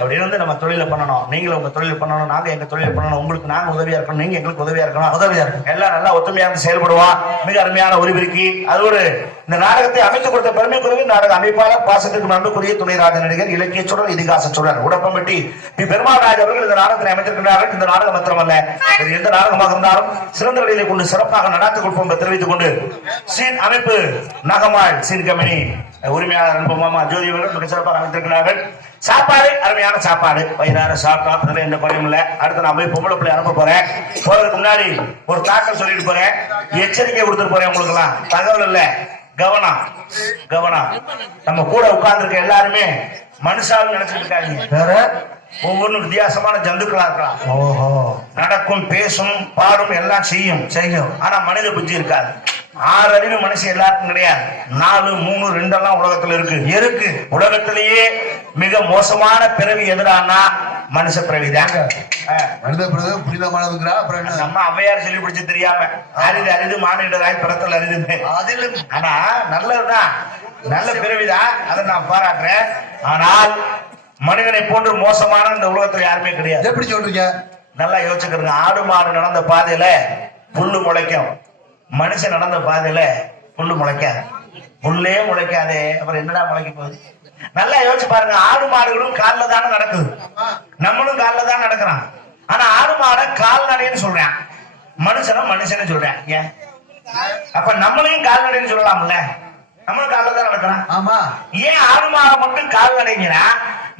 அப்படின்னு நம்ம தொழில பண்ணணும். நீங்களும் உங்க தொழில் பண்ணணும், நாங்க எங்க தொழில் பண்ணணும். உங்களுக்கு நாங்க உதவியா இருக்கணும், நீங்க எங்களுக்கு உதவியா இருக்கணும். எல்லாம் நல்லா ஒத்துமையா செயல்படுவோம். மிக அருமையான ஒலிபெருக்கி. அதோடு இந்த நாடகத்தை அமைத்துக் கொடுத்த பெருமைக்குரிய நாடக அமைப்பாளர், பாசத்துக்கு நன்றிக்குரிய துணைராஜ நடிகர், இலக்கிய சுடர், இதிகாச சுடர் உடப்பம்பட்டி பெருமாள் ராஜ் அவர்கள் இந்த நாடகத்தை அமைத்திருக்கிறார்கள். இந்த நாடகம் மாத்திரமல்ல, எந்த நாடகமாக இருந்தாலும் சிறந்த வழியிலே கொண்டு சிறப்பாக நடாத்துக் கொடுப்போம் தெரிவித்துக் கொண்டு, சீன் அமைப்பு நகமாள் சீன் கம்பெனி உரிமையாளர் அனுபவமா ஜோதி அவர்கள் மிக சிறப்பாக அமைத்திருக்கிறார்கள். சாப்பாடு அருமையான சாப்பாடு, வயிறார சாப்பிட்டா எந்த குறையும் இல்ல. அடுத்து நான் போய் பொம்பளை பிள்ளை அனுப்ப போறேன். போறதுக்கு முன்னாடி ஒரு தாக்கல் சொல்லிட்டு போறேன், எச்சரிக்கை கொடுத்துட்டு போறேன். உங்களுக்கு எல்லாம் தகவல் இல்ல, கவனம் கவனம். நம்ம கூட உட்கார்ந்து இருக்க எல்லாருமே மனுஷாலும் நினைச்சிட்டு இருக்காங்க. வேற ஒவ்வொன்றும் வித்தியாசமான ஜந்துக்களா இருக்கலாம். ஓஹோ, நடக்கும், பேசும், பாடும், எல்லாம் செய்யும். ஆனா மனித புத்தி இருக்காது. 6 அறிவு மனுஷன் எல்லாருக்கும் கிடையாது. 4, 3, 2 உலகத்துல இருக்கு. உலகத்திலேயே மிக மோசமான பிறவி எதிரானா மனுஷ பிறவிதான். மனித பிறகு புனிதமானதுங்கிறா. நம்ம அவ்வையார் சொல்லி பிடிச்சு தெரியாம அரிது மானிடராய் பிறத்தல் அரிது. ஆனா நல்லதுதான், நல்ல பிறவிதான், அதை நான் பாராட்டுறேன். ஆனால் மனிதனை போன்று மோசமான இந்த உலகத்துல யாருமே கிடையாது. எப்படி சொல்றீங்க? நல்லா யோசிச்சுக்கிறீங்க. ஆடு மாடு நடந்த பாதையில புல்லு முளைக்கும், மனுஷன் நடந்த பாதையில புல்லு முளைக்காது. புல்லே முளைக்காதே, அப்புறம் என்னடா முளைக்க போகுது? நல்லா யோசிச்சு பாருங்க. ஆடு மாடுகளும் காலில் தானே நடக்குது, நம்மளும் காலில் தான் நடக்கிறான். ஆனா ஆடு மாட கால்நடைன்னு சொல்றேன், மனுஷனை சொல்றேன். ஏன் அப்ப நம்மளையும் கால்நடைன்னு சொல்லலாம்ல? நம்மளும் காலில் தான் நடக்கிறான். ஆமா. ஏன் ஆடு மாடை மட்டும் கால்நடைங்கிறா,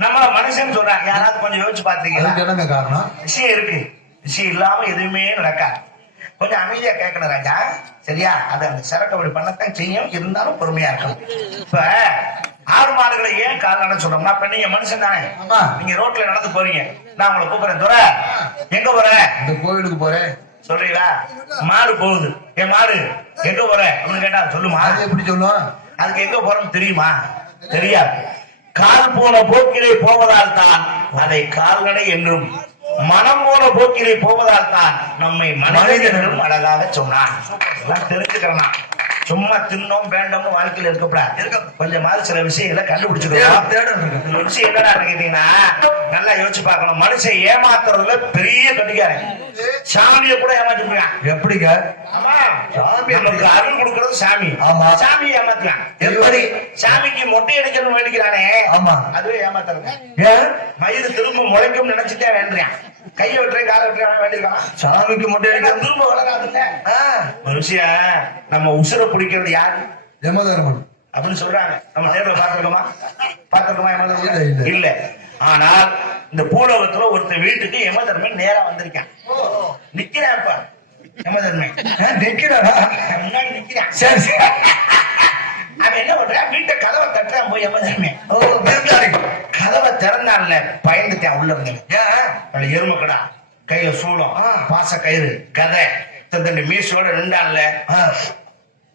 நம்மள மனுஷன் சொல்றான்? யாராவது கொஞ்சம் யோசிச்சு பாத்தீங்களா? காரணம் விஷயம் இருக்கு. விஷயம் இல்லாம எதுவுமே நடக்காது. கொஞ்சம் அமைதியா கேட்கணும் ராஜா, சரியா? அது அந்த சரக்கு அப்படி பண்ணத்தான் செய்யும், இருந்தாலும் பொறுமையா இருக்கணும். இப்ப ஆடு மாடுகளை ஏன் கால்நடை சொல்றோம்னா, இப்ப நீங்க மனுஷன் தானே, நீங்க ரோட்ல நடந்து போறீங்க, நான் உங்களை கூப்பிடுறேன், துரை எங்க போற? இந்த கோவிலுக்கு போறேன் சொல்றீங்களா? மாடு போகுது, என் மாடு எங்க போற அப்படின்னு கேட்டா சொல்லுமா? எப்படி சொல்லும்? அதுக்கு எங்க போறோம்னு தெரியுமா? தெரியாது. கால் போன போக்கிலே போவதால் தான் அதை கால்நடை என்றும், மனம் போன போக்கிலே போவதால் தான் நம்மை மனிதனும் அழகாக சொன்னான். தெரிஞ்சுக்கிறனா? சும்மா தின்னோம் வேண்டோம் வாழ்க்கையில் இருக்கப்படாது. கொஞ்சமாவது சில விஷயங்களை கண்டுபிடிச்சுக்கணும். விஷயம் என்னடா கேட்டீங்கன்னா, நல்லா யோசிச்சு பார்க்கணும். மனுஷன் ஏமாத்துறதுல பெரிய கட்டிக்காரன். சாமியை கூட ஏமாத்திருக்கான். எப்படிங்க? ஆமா, நமக்கு அருள் கொடுக்கறது சாமி. ஆமா, சாமியை ஏமாத்துறான். எப்படி? சாமிக்கு மொட்டை அடிக்கணும் வேண்டிக்கிறானே, ஆமா, அதுவே ஏமாத்துறது. ஏன்? மயிறு திரும்ப முளைக்கும் நினைச்சுட்டே வேண்டான். கையை விட்டுறேன், காலை விட்டுறேன் வேண்டியிருக்கான். சாமிக்கு மொட்டை அடிக்க திரும்ப வளராதுல்ல. ஒரு விஷயம், நம்ம உசுரை பிடிக்கிறது யாரு? யமதர்மன் அப்படின்னு சொல்றாங்க. நம்ம நேர்ல பாத்துருக்கோமா? யமதர்மன் இல்ல. ஆனால் இந்த பூலோகத்துல ஒருத்தர் வீட்டுக்கு யமதர்மன் நேரா வந்திருக்கான். நிக்கிறான். இப்ப யமதர்மன் நிக்கிறான், முன்னாடி நிக்கிறான். சரி சரி. அவன் என்ன பண்றான்? வீட்டை கதவை தட்டுறான். போய் யமதர்மன் கதவை திறந்தான்ல, பயந்துட்டான் உள்ள இருந்து. எருமக்கடா, கையில சூளம், பாச கயிறு, கதை, தந்த மீசோட நின்றான்ல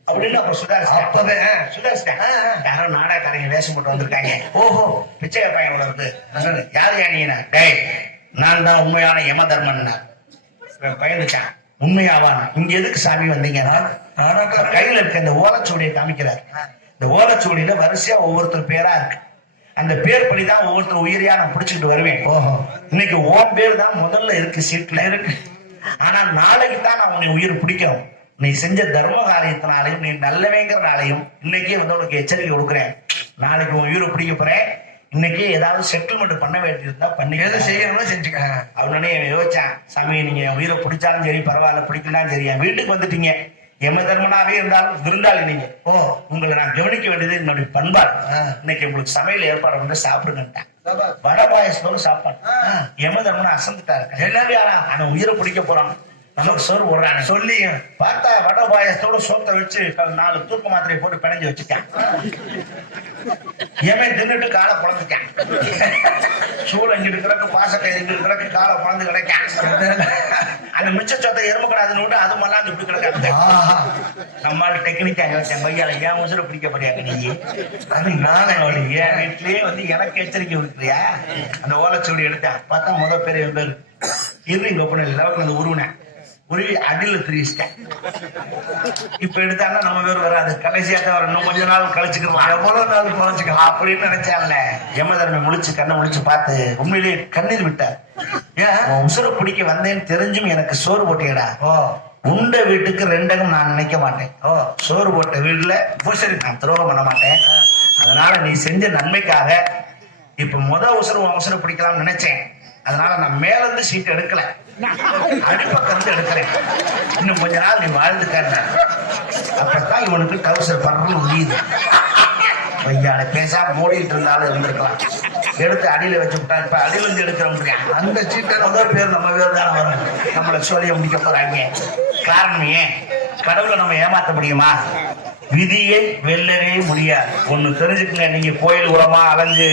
அப்படின்னு அப்ப சுதாரிச்சிட்டேன். யாரோ நாடகக்காரங்க வேஷம் போட்டு வந்திருக்காங்க. ஓஹோ, பிச்சை பையன் இருந்து யாரு யானீனா? டேய், நான் தான் உண்மையான யமதர்மன். பயந்துட்டான். உண்மையாவான்? இங்க எதுக்கு சாமி வந்தீங்க? கையில இருக்க இந்த ஓலைச்சுவடியை காமிக்கிறார். இந்த ஓலைச்சுவடியில வரிசையா ஒவ்வொருத்தர் பேரா இருக்கு. அந்த பேர் படிதான் ஒவ்வொருத்தர் உயிரியா நான் பிடிச்சிட்டு வருவேன். இன்னைக்கு ஓன் பேர் தான் முதல்ல இருக்கு, சீட்ல இருக்கு. ஆனா நாளைக்கு தான் நான் உன்னை உயிர் பிடிக்கிறோம். நீ செஞ்ச தர்ம காரியத்தினாலையும், நீ நல்லவேங்கிறனாலையும் இன்னைக்கே வந்து உனக்கு எச்சரிக்கை கொடுக்குறேன். நாளைக்கு உன் உயிரை பிடிக்க போறேன். இன்னைக்கு ஏதாவது செட்டில்மெண்ட் பண்ண வேண்டியிருந்தா பண்ணி, எதை செய்யணும்னு செஞ்சுக்க அவனே யோசிச்சான். சாமி, நீங்க உயிரை பிடிச்சாலும் சரி, பரவாயில்ல, பிடிக்கலாம் சரி, என் வீட்டுக்கு வந்துட்டீங்க. யமதர்மனாவே இருந்தாலும் விருந்தாளி நீங்க. உங்களை நான் கவனிக்க வேண்டியது என்னுடைய பண்பாடு. இன்னைக்கு உங்களுக்கு சமையல் ஏற்பாடு வந்து சாப்பிடுங்கட்டான். வட பாயசத்தோட சாப்பாடு. யமதர்மன் அசந்துட்டாரு. எல்லாரும் ஆனா உயிரை பிடிக்க போறான், நமக்கு சோறு போடுறாங்க சொல்லி பார்த்தா வட பாயசத்தோட சோத்தை வச்சு 4 தூக்க மாத்திரையை போட்டு பிணைஞ்சு வச்சுட்டான். எவன் தின்னுட்டு காலை குழந்துட்டான். சூடு அங்கிட்டு கிடக்கு, பாசக்கை இங்கிட்டு கிடக்கு, காலை குழந்து கிடைக்கான். அந்த மிச்ச சொத்தை எருமக்கூடாதுன்னு விட்டு அது மல்லாந்து இப்படி கிடக்காது. நம்மளால டெக்னிக்கா யோசிச்சேன். பையால ஏன் உசுர பிடிக்கப்படியாக்க நீ? அது நானே என் வீட்லயே வந்து எனக்கு எச்சரிக்கை விடுக்கிறியா? அந்த ஓலைச்சுவடி எடுத்தேன். பார்த்தா முதல் பேர் என் பேரு இருங்க ஒப்பன லெவலுக்கு வந்து உருவி அடியில திரிச்சிட்டேன். இப்ப எடுத்தாங்கன்னா நம்ம பேர் வராது, கடைசியாக வர இன்னும் கொஞ்ச நாள் கழிச்சுக்கலாம், எவ்வளவு நாள் குறைச்சிக்கலாம் அப்படின்னு நினைச்சான்ல. யமதர்மன் முழிச்சு கண்ணை முழிச்சு பார்த்து உண்மையிலேயே கண்ணீர் விட்டார். ஏன் உசுர பிடிக்க வந்தேன்னு தெரிஞ்சும் எனக்கு சோறு போட்டியடா. உண்ட வீட்டுக்கு ரெண்டகம் நான் நினைக்க மாட்டேன். சோறு போட்ட வீட்டுல பூசரி நான் துரோகம் பண்ண மாட்டேன். அதனால நீ செஞ்ச நன்மைக்காக இப்ப உசுர பிடிக்கலாம்னு நினைச்சேன். அதனால நான் மேல இருந்து சீட் எடுக்கல, அடிப்பக்கம் இருந்து எடுக்கிறேன். இன்னும் கொஞ்ச நாள் நீ வாழ்ந்துக்க. அப்பதான் இவனுக்கு டவுசர் பண்றது முடியுது. ஐயாட பேசாம மூடிட்டு இருந்தாலும் இருந்திருக்கலாம். எடுத்து அடியில வச்சு விட்டா இப்ப அடியில இருந்து எடுக்கிறோம். அந்த சீட்டை முதல் பேர் நம்ம பேர் தானே வரும். நம்மளை சோழிய முடிக்க போறாங்க. காரணம் ஏன்? கடவுளை நம்ம ஏமாத்த முடியுமா? விதியை வெல்லவே முடியாது. ஒண்ணு தெரிஞ்சுக்கங்க, நீங்க கோயில் உரமா அலைஞ்சு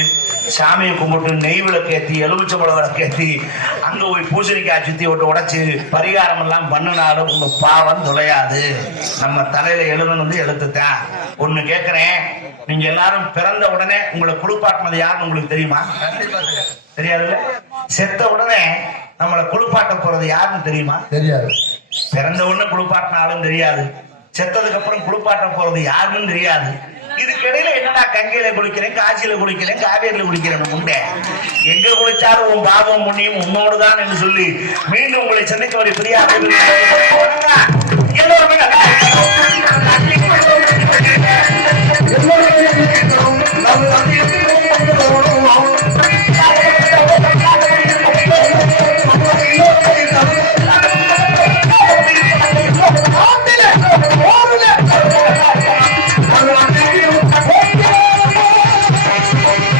சாமியை கும்பிட்டு நெய் விளக்கு ஏற்றி எலுமிச்சம்பழ விளக்கு ஏற்றி அங்க போய் பூசணிக்காய் சுத்தி விட்டு உடைச்சு பரிகாரம் எல்லாம் பண்ணினாலும் உங்க பாவம் தொலையாது. நம்ம தலையில எழுதுனது எழுத்துத்தான். ஒண்ணு கேட்கிறேன், நீங்க எல்லாரும் பிறந்த உடனே உங்களை குளிப்பாட்டினது யாருன்னு உங்களுக்கு தெரியுமா? தெரியாதுல்ல. செத்த உடனே நம்மளை குளிப்பாட்ட போறது யாருன்னு தெரியுமா? தெரியாது. பிறந்த உடனே குளிப்பாட்டினாலும் தெரியாது, செத்ததுக்கு அப்புறம் குளிப்பாட்ட போறது யாருன்னு தெரியாது. இதுக்கிடையில என்னடா கங்கையில குளிக்கிறேன், காசியில குளிக்கிறேன், காவேரியில குளிக்கிறேன் உண்டே. எங்க குளிச்சாலும் உன் பாவம் புண்ணியம் உன்னோடுதான் என்று சொல்லி மீண்டும் உங்களை சந்திக்க ஒரு பிரியா